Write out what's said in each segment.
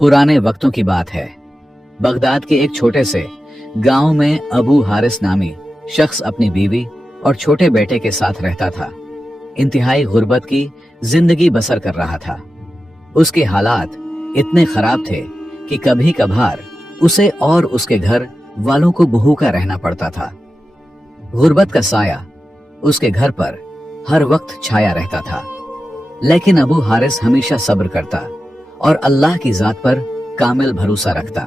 पुराने वक्तों की बात है। बगदाद के एक छोटे से गांव में अबू हारिस नामी शख्स अपनी बीवी और छोटे बेटे के साथ रहता था। इंतहाई गुर्बत की जिंदगी बसर कर रहा था। उसके हालात इतने खराब थे कि कभी कभार उसे और उसके घर वालों को भूखा रहना पड़ता था। गुर्बत का साया उसके घर पर हर वक्त छाया रहता था, लेकिन अबू हारिस हमेशा सब्र करता और अल्लाह की जात पर कामिल भरोसा रखता।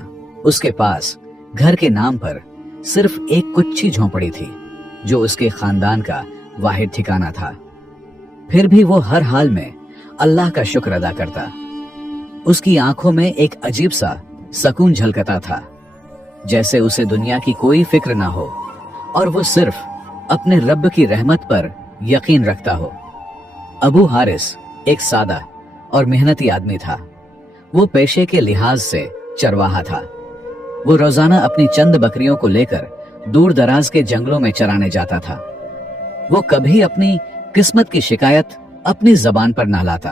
उसके पास घर के नाम पर सिर्फ एक कुच्ची झोंपड़ी थी जो उसके खानदान का वाहिद ठिकाना था। फिर भी वो हर हाल में अल्लाह का शुक्र अदा करता। उसकी आंखों में एक अजीब सा सुकून झलकता था, जैसे उसे दुनिया की कोई फिक्र ना हो और वो सिर्फ अपने रब की रहमत पर यकीन रखता हो। अबू हारिस एक सादा और मेहनती आदमी था। वो पेशे के लिहाज से चरवाहा था। वो रोजाना अपनी चंद बकरियों को लेकर दूर दराज के जंगलों में चराने जाता था। वो कभी अपनी किस्मत की शिकायत अपनी जबान पर न लाता।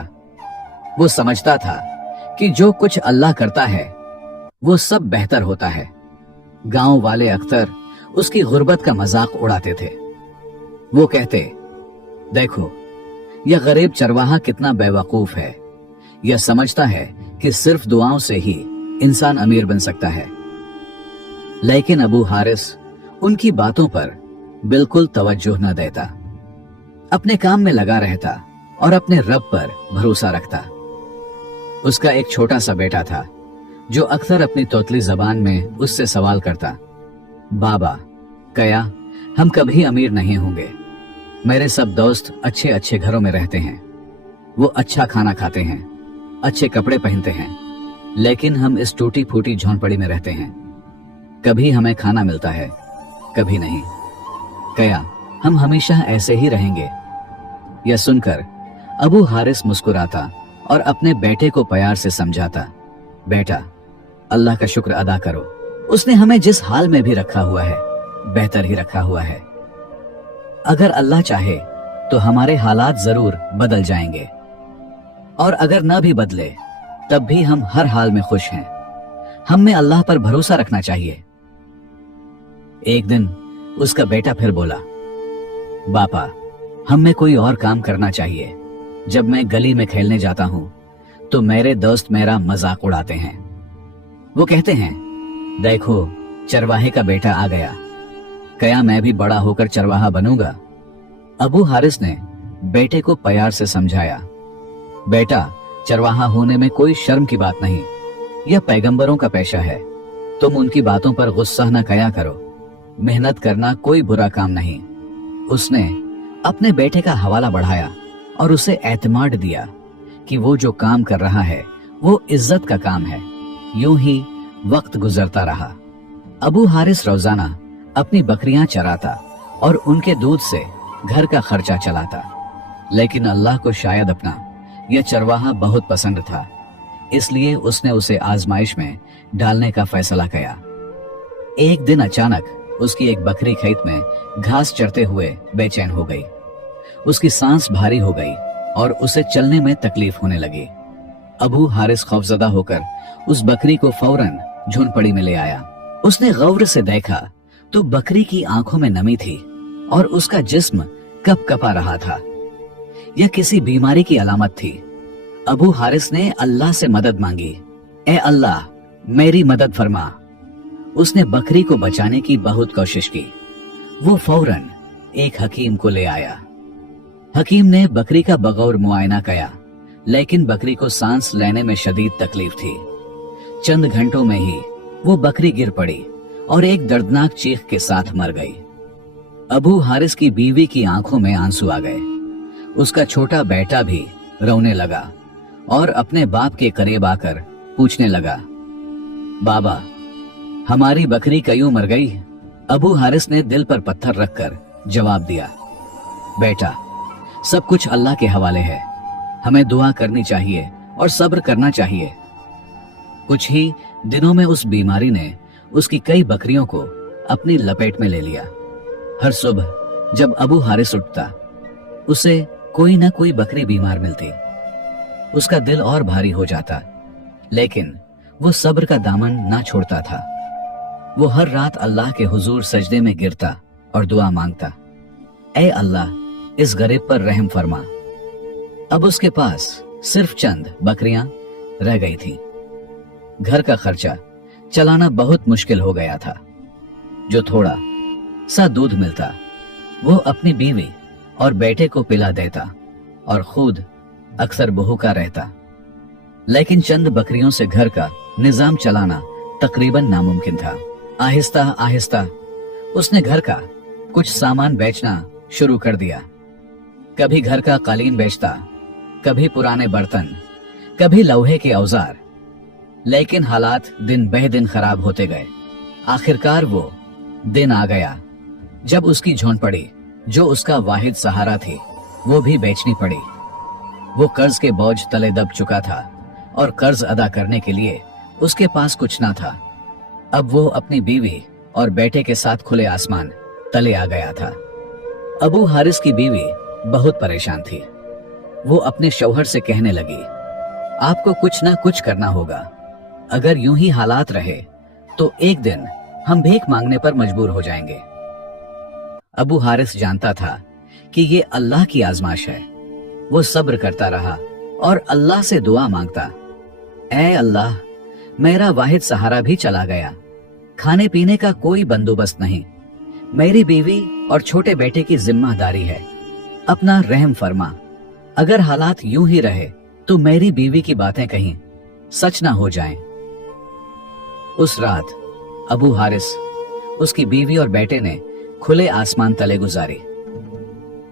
वो समझता था कि जो कुछ अल्लाह करता है वो सब बेहतर होता है। गांव वाले अक्सर उसकी गुर्बत का मजाक उड़ाते थे। वो कहते, देखो यह गरीब चरवाहा कितना बेवकूफ है। यह समझता है कि सिर्फ दुआओं से ही इंसान अमीर बन सकता है। लेकिन अबू हारिस उनकी बातों पर बिल्कुल तवज्जो न देता। अपने काम में लगा रहता और अपने रब पर भरोसा रखता। उसका एक छोटा सा बेटा था जो अक्सर अपनी तोतली जबान में उससे सवाल करता, बाबा कया हम कभी अमीर नहीं होंगे। मेरे सब दोस्त अच्छे अच्छे घरों में रहते हैं। वो अच्छा खाना खाते हैं, अच्छे कपड़े पहनते हैं, लेकिन हम इस टूटी फूटी झोंपड़ी में रहते हैं। कभी हमें खाना मिलता है, कभी नहीं। कया हम हमेशा ऐसे ही रहेंगे। यह सुनकर अबू हारिस मुस्कुराता और अपने बेटे को प्यार से समझाता, बेटा अल्लाह का शुक्र अदा करो। उसने हमें जिस हाल में भी रखा हुआ है बेहतर ही रखा हुआ है। अगर अल्लाह चाहे तो हमारे हालात जरूर बदल जाएंगे, और अगर ना भी बदले तब भी हम हर हाल में खुश हैं। हमें अल्लाह पर भरोसा रखना चाहिए। एक दिन उसका बेटा फिर बोला, बापा हमें कोई और काम करना चाहिए। जब मैं गली में खेलने जाता हूं तो मेरे दोस्त मेरा मजाक उड़ाते हैं। वो कहते हैं, देखो चरवाहे का बेटा आ गया। क्या मैं भी बड़ा होकर चरवाहा बनूंगा? अबू हारिस ने बेटे को प्यार से समझाया, बेटा चरवाहा होने में कोई शर्म की बात नहीं। यह पैगंबरों का पेशा है। तुम उनकी बातों पर गुस्सा न किया करो। मेहनत करना कोई बुरा काम नहीं। उसने अपने बेटे का हवाला बढ़ाया और उसे एतमाद दिया कि वो जो काम कर रहा है वो इज्जत का काम है। यूं ही वक्त गुजरता रहा। अबू हारिस रोजाना अपनी बकरियां चराता और उनके दूध से घर का खर्चा चलाता। लेकिन अल्लाह को शायद अपना यह चरवाहा बहुत पसंद था, इसलिए उसने उसे आजमाइश में डालने का फैसला किया। एक दिन अचानक उसकी एक बकरी खेत में घास चरते हुए बेचैन हो गई। उसकी सांस भारी हो गई और उसे चलने में तकलीफ होने लगी। अबू हारिस खौफजदा होकर उस बकरी को फौरन झोंपड़ी में ले आया। उसने गौर से देखा तो बकरी की आंखों में नमी थी और उसका जिस्म कपकपा रहा था। यह किसी बीमारी की अलामत थी। अबू हारिस ने अल्लाह से मदद मांगी, ए अल्लाह मेरी मदद फरमा। उसने बकरी को बचाने की बहुत कोशिश की। वो फौरन एक हकीम को ले आया। हकीम ने बकरी का बगौर मुआयना किया, लेकिन बकरी को सांस लेने में शदीद तकलीफ थी। चंद घंटों में ही वो बकरी गिर पड़ी और एक दर्दनाक चीख के साथ मर गई। अबू हारिस की बीवी की आंखों में आंसू आ गए। उसका छोटा बेटा भी रोने लगा और अपने बाप के करीब आकर पूछने लगा, बाबा हमारी बकरी क्यों मर गई? अबू हारिस ने दिल पर पत्थर रखकर जवाब दिया, बेटा सब कुछ अल्लाह के हवाले है। हमें दुआ करनी चाहिए और सब्र करना चाहिए। कुछ ही दिनों में उस बीमारी ने उसकी कई बकरियों को अपनी लपेट में ले लिया। हर सुबह जब अबू हारिस उठता उसे कोई ना कोई बकरी बीमार मिलती। उसका दिल और भारी हो जाता, लेकिन वो सब्र का दामन ना छोड़ता था। वो हर रात अल्लाह के हुजूर सजदे में गिरता और दुआ मांगता, ऐ अल्लाह, इस गरीब पर रहम फरमा। अब उसके पास सिर्फ चंद बकरियां रह गई थी। घर का खर्चा चलाना बहुत मुश्किल हो गया था। जो थोड़ा सा दूध मिलता वो अपनी बीवी और बेटे को पिला देता और खुद अक्सर भूखा रहता। लेकिन चंद बकरियों से घर का निजाम चलाना तकरीबन नामुमकिन था। आहिस्ता आहिस्ता उसने घर का कुछ सामान बेचना शुरू कर दिया। कभी घर का कालीन बेचता, कभी पुराने बर्तन, कभी लोहे के औजार। लेकिन हालात दिन बह दिन खराब होते गए। आखिरकार वो दिन आ गया जब उसकी झोंपड़ी, जो उसका वाहिद सहारा थी, वो भी बेचनी पड़ी। वो कर्ज के बोझ तले दब चुका था और कर्ज अदा करने के लिए उसके पास कुछ ना था। अब वो अपनी बीवी और बेटे के साथ खुले आसमान तले आ गया था। अबू हारिस की बीवी बहुत परेशान थी। वो अपने शौहर से कहने लगी, आपको कुछ ना कुछ करना होगा। अगर यूं ही हालात रहे तो एक दिन हम भीख मांगने पर मजबूर हो जाएंगे। अबू हारिस जानता था कि ये अल्लाह की आजमाइश है। वो सब्र करता रहा और अल्लाह से दुआ मांगता, ऐ अल्लाह, मेरा वाहिद सहारा भी चला गया। खाने पीने का कोई बंदोबस्त नहीं। मेरी बीवी और छोटे बेटे की जिम्मेदारी है। अपना रहम फरमा। अगर हालात यूं ही रहे तो मेरी बीवी की बातें कहीं सच ना हो जाएं। उस रात अबू हारिस, उसकी बीवी और बेटे ने खुले आसमान तले गुजारी।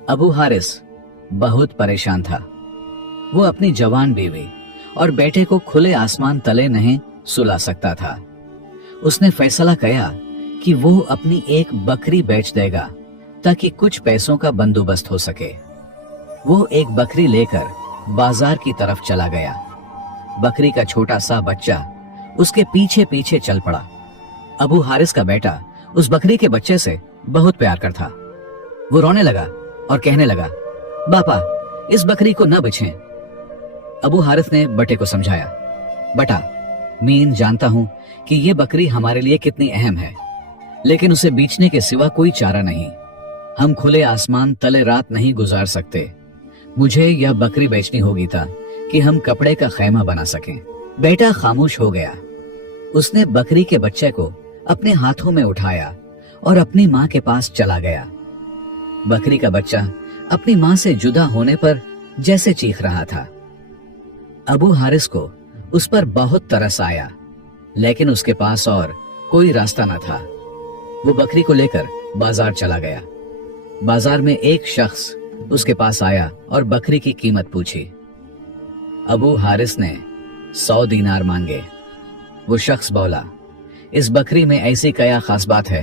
अबू हारिस बहुत परेशान था। वो अपनी जवान बीवी और बेटे को खुले आसमान तले नहीं सुला सकता था। उसने फैसला किया कि वो अपनी एक बकरी बेच देगा ताकि कुछ पैसों का बंदोबस्त हो सके। वो एक बकरी लेकर बाजार की तरफ चला गया। बकरी का छोटा सा बच्चा उसके पीछे पीछे चल पड़ा। अबू हारिस का बेटा उस बकरी के बच्चे से बहुत प्यार करता। वो रोने लगा और कहने लगा, बापा, इस बकरी को न बचें। अबू हारिस ने बेटे को समझाया, बेटा, मीन जानता हूं कि ये बकरी हमारे लिए कितनी अहम है, लेकिन उसे बेचने के सिवा कोई चारा नहीं। हम खुले आसमान तले रात नहीं गुजार सकते। मुझे यह बकरी बेचनी होगी था कि हम कपड़े का खैमा बना सकें। बेटा खामोश हो गया। उसने बकरी के बच्चे को अपने हाथों में उठाया और अपनी मां के पास चला गया। बकरी का बच्चा अपनी मां से जुदा होने पर जैसे चीख रहा था। अबू हारिस को उस पर बहुत तरस आया, लेकिन उसके पास और कोई रास्ता न था। वो बकरी को लेकर बाजार चला गया। बाजार में एक शख्स उसके पास आया और बकरी की कीमत पूछी। अबू हारिस ने 100 दीनार मांगे। वो शख्स बोला, इस बकरी में ऐसी क्या खास बात है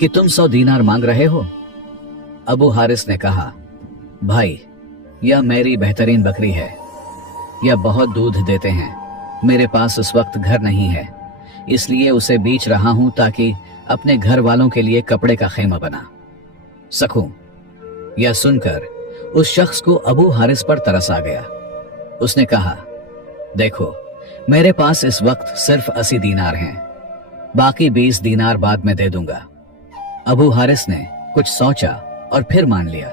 कि तुम 100 दीनार मांग रहे हो? अबू हारिस ने कहा, भाई, यह मेरी बेहतरीन बकरी है। यह बहुत दूध देते हैं। मेरे पास उस वक्त घर नहीं है, इसलिए उसे बेच रहा हूं ताकि अपने घर वालों के लिए कपड़े का खेमा बना सकूं। यह सुनकर उस शख्स को अबू हारिस पर तरस आ गया। उसने कहा, देखो, मेरे पास इस वक्त सिर्फ 80 दीनार हैं, बाकी 20 दीनार बाद में दे दूंगा। अबू हारिस ने कुछ सोचा और फिर मान लिया।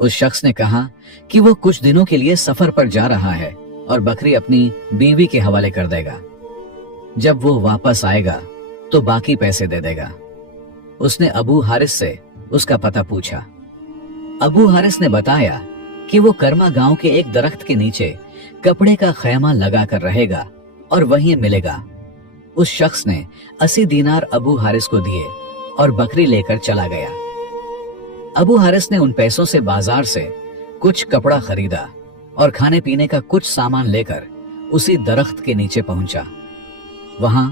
उस शख्स ने कहा कि वो कुछ दिनों के लिए सफर पर जा रहा है और बकरी अपनी बीवी के हवाले कर देगा। जब वो वापस आएगा तो बाकी पैसे दे देगा। उसने अबू हारिस से उसका पता पूछा। अबू हारिस ने बताया कि वो कर्मा गांव के एक दरख्त के नीचे कपड़े का खैमा लगा कर रहेगा और वहीं मिलेगा। उस शख्स ने 80 दीनार अबू हारिस को दिए और बकरी लेकर चला गया। अबू हारिस ने उन पैसों से बाजार से कुछ कपड़ा खरीदा और खाने पीने का कुछ सामान लेकर उसी दरख्त के नीचे पहुंचा। वहां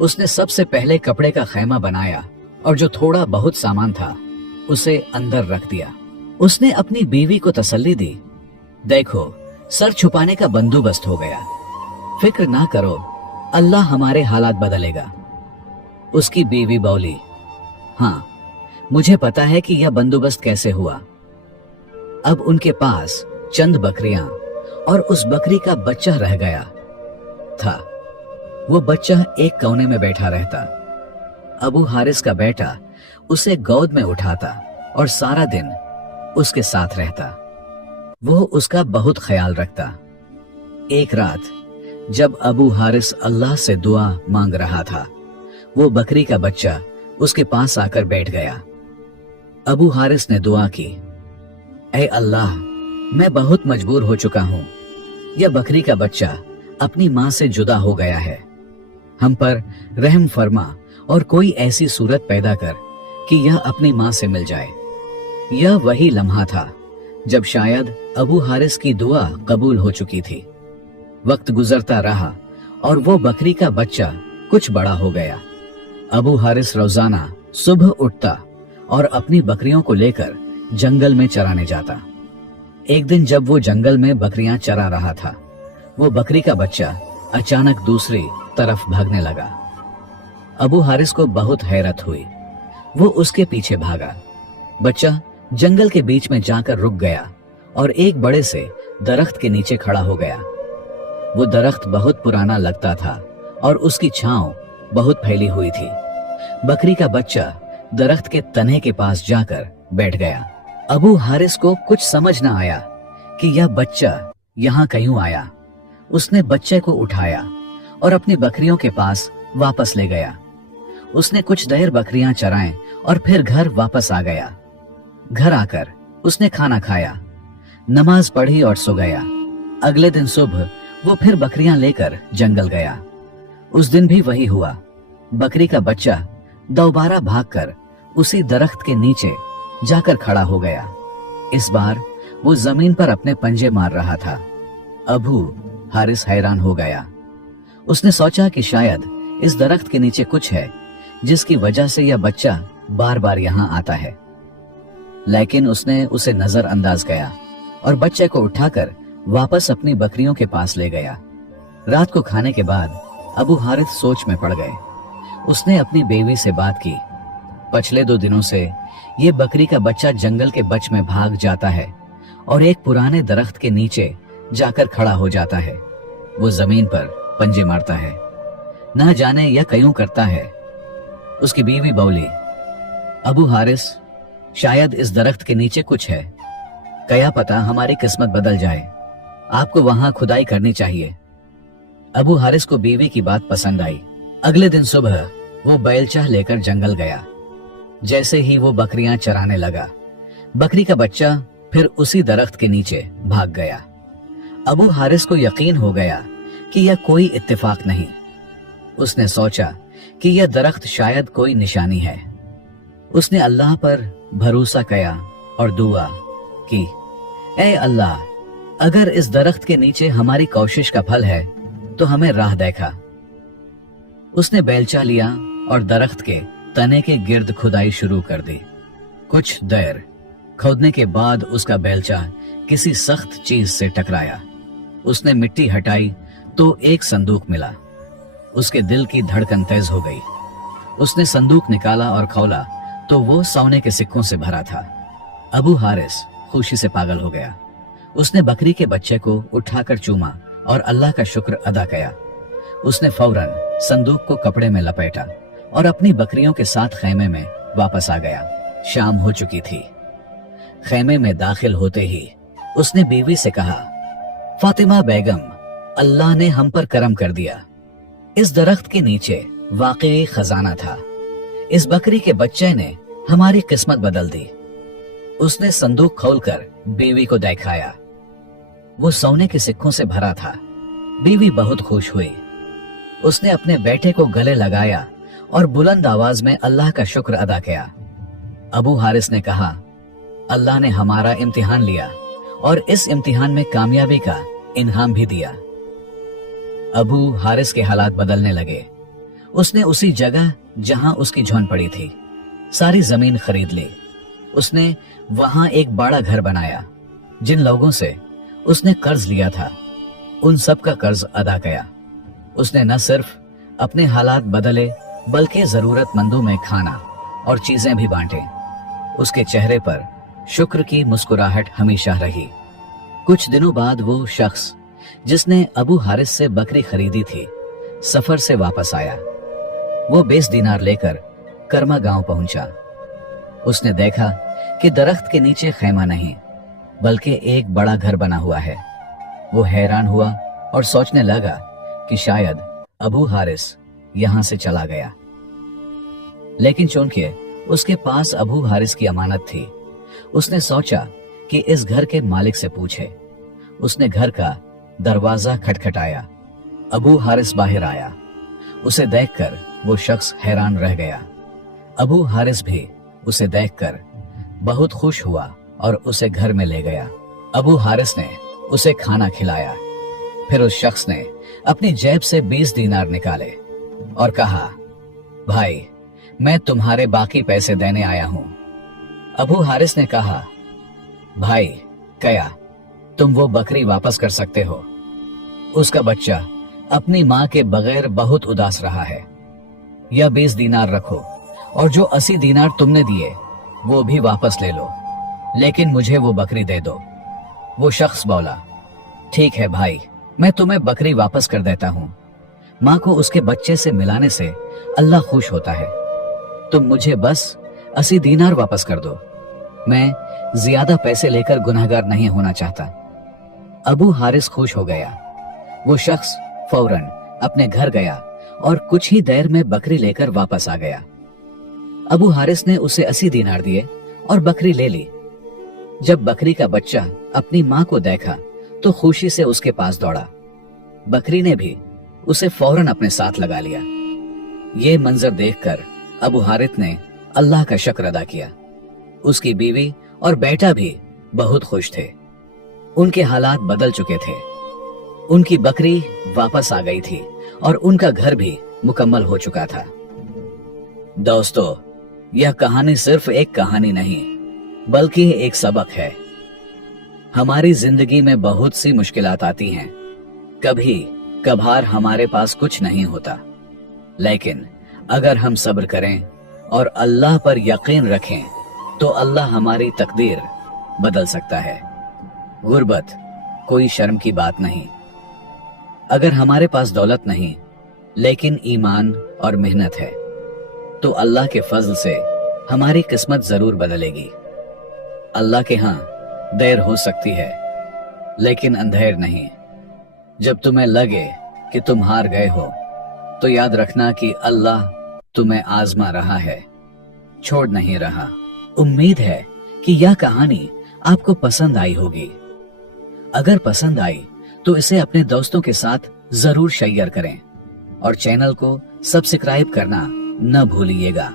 उसने सबसे पहले कपड़े का खैमा बनाया और जो थोड़ा बहुत सामान था उसे अंदर रख दिया। उसने अपनी बीवी को तसल्ली दी, देखो, सर छुपाने का बंदोबस्त हो गया। फिक्र ना करो, अल्लाह हमारे हालात बदलेगा। उसकी बीवी बोली, हाँ, मुझे पता है कि यह बंदोबस्त कैसे हुआ। अब उनके पास चंद बकरियां और उस बकरी का बच्चा रह गया था। वो बच्चा एक कोने में बैठा रहता। अबू हारिस का बेटा उसे गोद में उठाता और सारा दिन उसके साथ रहता। वो उसका बहुत ख्याल रखता। एक रात जब अबू हारिस अल्लाह से दुआ मांग रहा था, वो बकरी का बच्चा उसके पास आकर बैठ गया। अबू हारिस ने दुआ की, ऐ अल्लाह, मैं बहुत मजबूर हो चुका हूं। यह बकरी का बच्चा अपनी मां से जुदा हो गया है। हम पर रहम फरमा और कोई ऐसी सूरत पैदा कर कि यह अपनी मां से मिल जाए। यह वही लम्हा था जब शायद अबू हारिस की दुआ कबूल हो चुकी थी। वक्त गुजरता रहा और वो बकरी का बच्चा कुछ बड़ा हो गया। अबू हारिस रोजाना सुबह उठता और अपनी बकरियों को लेकर जंगल में चराने जाता। एक दिन जब वो जंगल में बकरियां चरा रहा था, वो बकरी का बच्चा अचानक दूसरी तरफ भागने लगा। अबू हारिस को बहुत हैरत हुई। वो उसके पीछे भागा। बच्चा जंगल के बीच में जाकर रुक गया और एक बड़े से दरख्त के नीचे खड़ा हो गया। वो दरख्त बहुत पुराना लगता था और उसकी छांव बहुत फैली हुई थी। बकरी का बच्चा दरख्त के तने के पास जाकर बैठ गया। अबू हारिस को कुछ समझ न आया कि यह बच्चा यहाँ क्यों आया। उसने बच्चे को उठाया और अपनी बकरियों के पास वापस ले गया। उसने कुछ देर बकरियां चराएं और फिर घर वापस आ गया। घर आकर उसने खाना खाया, नमाज पढ़ी और सो गया। अगले दिन सुबह वो फिर बकरियां लेकर जंगल गया। उस दिन भी वही हुआ। बकरी का बच्चा दोबारा भागकर उसी दरख्त के नीचे जाकर खड़ा हो गया। इस बार वो जमीन पर अपने पंजे मार रहा था। अबू हारिस हैरान हो गया। उसने सोचा कि शायद इस दरख्त के नीचे कुछ है जिसकी वजह से यह बच्चा बार बार यहाँ आता है। लेकिन उसने उसे नजरअंदाज किया और बच्चे को उठाकर वापस अपनी बकरियों के पास ले गया। रात को खाने के बाद अबू हारिस सोच में पड़ गए। उसने अपनी बीवी से बात की। पिछले 2 दिनों से ये बकरी का बच्चा जंगल के बच में भाग जाता है और एक पुराने दरख्त के नीचे जाकर खड़ा हो जाता है। वो जमीन पर पंजे मारता है, न जाने यह क्यों करता है। उसकी बीवी बोली, अबू हारिस, शायद इस दरख्त के नीचे कुछ है। क्या पता हमारी किस्मत बदल जाए। आपको वहां खुदाई करनी चाहिए। अबू हारिस को बीवी की बात पसंद आई। अगले दिन सुबह वो बैलचाह लेकर जंगल गया। जैसे ही वो बकरियां चराने लगा, बकरी का बच्चा फिर उसी दरख्त के नीचे भाग गया। अबू हारिस को यकीन हो गया कि यह कोई इत्तेफाक नहीं। उसने सोचा कि यह दरख्त शायद कोई निशानी है। उसने अल्लाह पर भरोसा किया और दुआ की, ऐ अल्लाह, अगर इस दरख्त के नीचे हमारी कोशिश का फल है तो हमें राह देखा। उसने बेलचा लिया और दरख्त के तने के गिर्द खुदाई शुरू कर दी। कुछ देर खोदने के बाद उसका बेलचा किसी सख्त चीज से टकराया। उसने मिट्टी हटाई तो एक संदूक मिला। उसके दिल की धड़कन तेज हो गई। उसने संदूक निकाला और खोला तो वो सोने के सिक्कों से भरा था। अबू हारिस खुशी से पागल हो गया। उसने बकरी के बच्चे को उठाकर चूमा और अल्लाह का शुक्र अदा किया। उसने फौरन संदूक को कपड़े में लपेटा और अपनी बकरियों के साथ खैमे में वापस आ गया। शाम हो चुकी थी। खैमे में दाखिल होते ही उसने बीवी से कहा, फातिमा बेगम, अल्लाह ने हम पर करम कर दिया। इस दरख्त के नीचे वाकई खजाना था। इस बकरी के बच्चे ने हमारी किस्मत बदल दी। उसने संदूक खोलकर बीवी को दिखाया। वो सोने के सिक्कों से भरा था। बीवी बहुत खुश हुई। उसने अपने बेटे को गले लगाया और बुलंद आवाज में अल्लाह का शुक्र अदा किया। अबू हारिस ने कहा, अल्लाह ने हमारा इम्तिहान लिया और इस इम्तिहान में कामयाबी का इनाम भी दिया। अबू हारिस के हालात बदलने लगे। उसने उसी जगह जहां उसकी झोंपड़ी थी सारी जमीन खरीद ली। उसने वहां एक बड़ा घर बनाया। जिन लोगों से उसने कर्ज लिया था उन सब का कर्ज अदा किया। उसने न सिर्फ अपने हालात बदले बल्कि जरूरतमंदों में खाना और चीजें भी बांटे। उसके चेहरे पर शुक्र की मुस्कुराहट हमेशा रही। कुछ दिनों बाद वो शख्स जिसने अबू हारिस से बकरी खरीदी थी सफर से वापस आया। वो 20 दीनार लेकर कर्मा गांव पहुंचा। उसने देखा कि दरख्त के नीचे खैमा नहीं बल्कि एक बड़ा घर बना हुआ है। वो हैरान हुआ और सोचने लगा कि शायद अबू हारिस यहां से चला गया। लेकिन चूंकि उसके पास अबू हारिस की अमानत थी, उसने सोचा कि इस घर के मालिक से पूछे। उसने घर का दरवाजा खटखटाया। अबू हारिस बाहर आया। उसे देखकर वो शख्स हैरान रह गया। अबू हारिस भी उसे देखकर बहुत खुश हुआ और उसे घर में ले गया। अबू हारिस ने उसे खाना खिलाया। फिर उस शख्स ने अपनी जेब से 20 दीनार निकाले और कहा, भाई, मैं तुम्हारे बाकी पैसे देने आया हूं। अबू हारिस ने कहा, भाई, क्या तुम वो बकरी वापस कर सकते हो? उसका बच्चा अपनी मां के बगैर बहुत उदास रहा है। यह 20 दीनार रखो और जो 80 दीनार तुमने दिए वो भी वापस ले लो, लेकिन मुझे वो बकरी दे दो। वो शख्स बोला, ठीक है भाई, मैं तुम्हें बकरी वापस कर देता हूं। मां को उसके बच्चे से मिलाने से अल्लाह खुश होता है। तुम मुझे बस 80 दीनार वापस कर दो। मैं ज्यादा पैसे लेकर गुनहगार नहीं होना चाहता। अबू हारिस खुश हो गया। वो शख्स फौरन अपने घर गया और कुछ ही देर में बकरी लेकर वापस आ गया। अबू हारिस ने उसे 80 दीनार दिए और बकरी ले ली। जब बकरी का बच्चा अपनी मां को देखा तो खुशी से उसके पास दौड़ा। बकरी ने भी उसे फौरन अपने साथ लगा लिया। ये मंजर देखकर अबू हारिस ने अल्लाह का शुक्र अदा किया। उसकी बीवी और बेटा भी बहुत खुश थे। उनके हालात बदल चुके थे। उनकी बकरी वापस आ गई थी और उनका घर भी मुकम्मल हो चुका था। दोस्तों, यह कहानी सिर्फ एक कहानी नहीं बल्कि एक सबक है। हमारी जिंदगी में बहुत सी मुश्किलात आती हैं। कभी कभार हमारे पास कुछ नहीं होता, लेकिन अगर हम सब्र करें और अल्लाह पर यकीन रखें तो अल्लाह हमारी तकदीर बदल सकता है। गुर्बत कोई शर्म की बात नहीं। अगर हमारे पास दौलत नहीं लेकिन ईमान और मेहनत है तो अल्लाह के फजल से हमारी किस्मत जरूर बदलेगी। अल्लाह के हां देर हो सकती है लेकिन अंधेर नहीं। जब तुम्हें लगे कि तुम हार गए हो तो याद रखना कि अल्लाह तुम्हें आजमा रहा है, छोड़ नहीं रहा। उम्मीद है कि यह कहानी आपको पसंद आई होगी। अगर पसंद आई तो इसे अपने दोस्तों के साथ जरूर शेयर करें और चैनल को सब्सक्राइब करना न भूलिएगा।